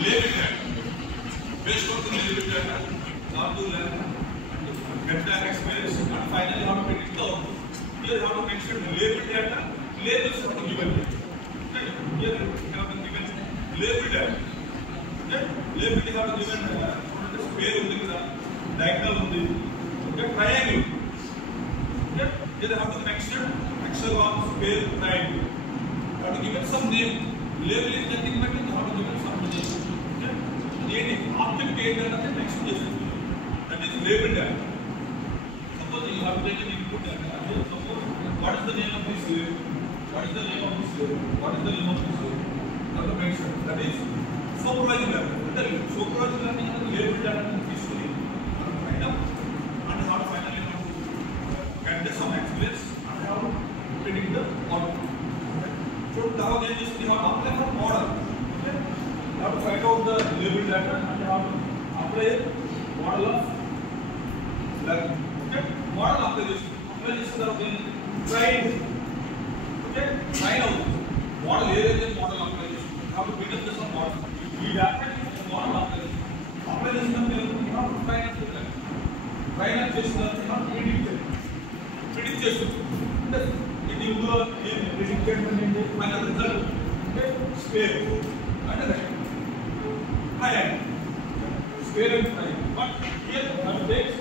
label data. Based on the label data, now to learn get the experience and finally how to predict the output. Here you have to mention label data, labels for the given data. Okay? Here you have to given label data. Okay? Label you have to given square undi kada, diagonal undi, okay? Triangle. Okay? Here you have to mention hexagon, square, triangle. You have to give it some name. Label is nothing but you have to give it some name. Okay? The object data is the next station. That is label data. Suppose you have taken input data. Suppose what is the name of this label? What is the name of this label? What is the name of this label? You have to mention. That is supervised learning. Supervised learning is the label data history. Find out and how to finally get some experience and how to predict the output. So now then you have to apply for model. Okay? You have to find out the label data and you have to apply a model of learning. Okay? Model application. Application of the train. Okay? Train out. Model area is model application. You have to build up some model. You have to model application. Application you have to train up to that. Train up just you have to predict it. Predict just in the predicted final result. Okay? Square and right. Triangle. Square and triangle. But here that takes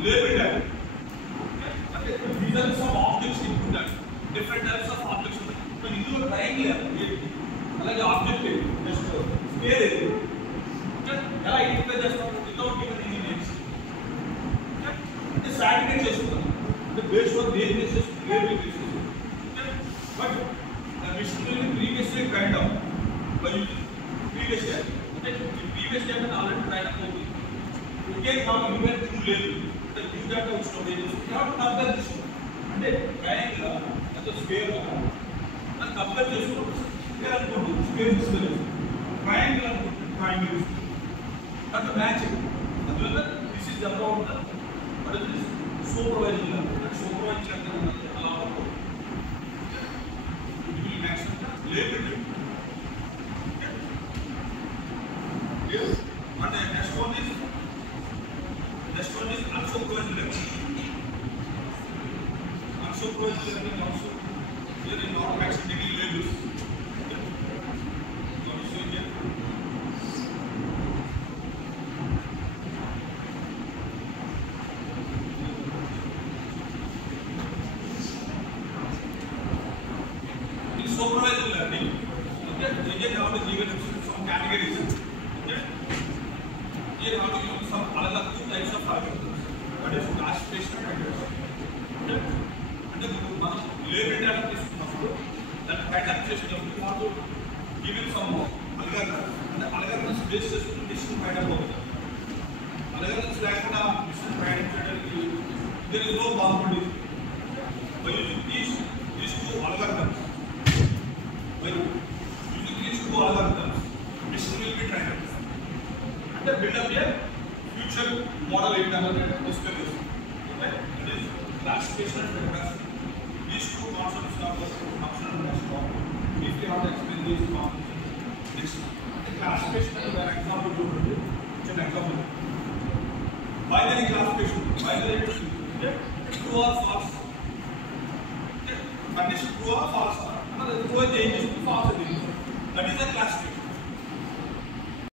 label data. Okay? These are some objects input that. Different types of objects. So in the triangle, like object just square area. Okay? How identify just without giving any names. Okay? The satellite just the based on their basis, label basis. Okay? But the machine will be previously trained up by using previous step. Okay? The previous step is already trained up. Again, now you get two label. The new data which storage is. You have to compare this one. And triangle and the square and compare this one. Here I put square this one. Triangle and put triangle. Have to match it. This is about the what is this? Supervised learning. Supervised learning allow it will match the label. Yes. And the next one is unsupervised learning. Unsupervised learning also here is not matching any labels. Supervised learning. Okay, again you have to give it some categories. Okay, here you have to give some other two types of algorithms. That is classification methods. Okay, and then label data is that categorization you have to give it some algorithms. And the algorithms based on decision find out. Algorithms like decision find out. There is no boundary. By using these two algorithms. By using these two algorithms, machine will be trained and build up a future model display. Okay? That is classification and recognition. These two concepts are functional and strong. If you have to explain these concepts, next the classification is an example to it's an example. Binary classification, binary true or false. Okay? Condition true or false. True change.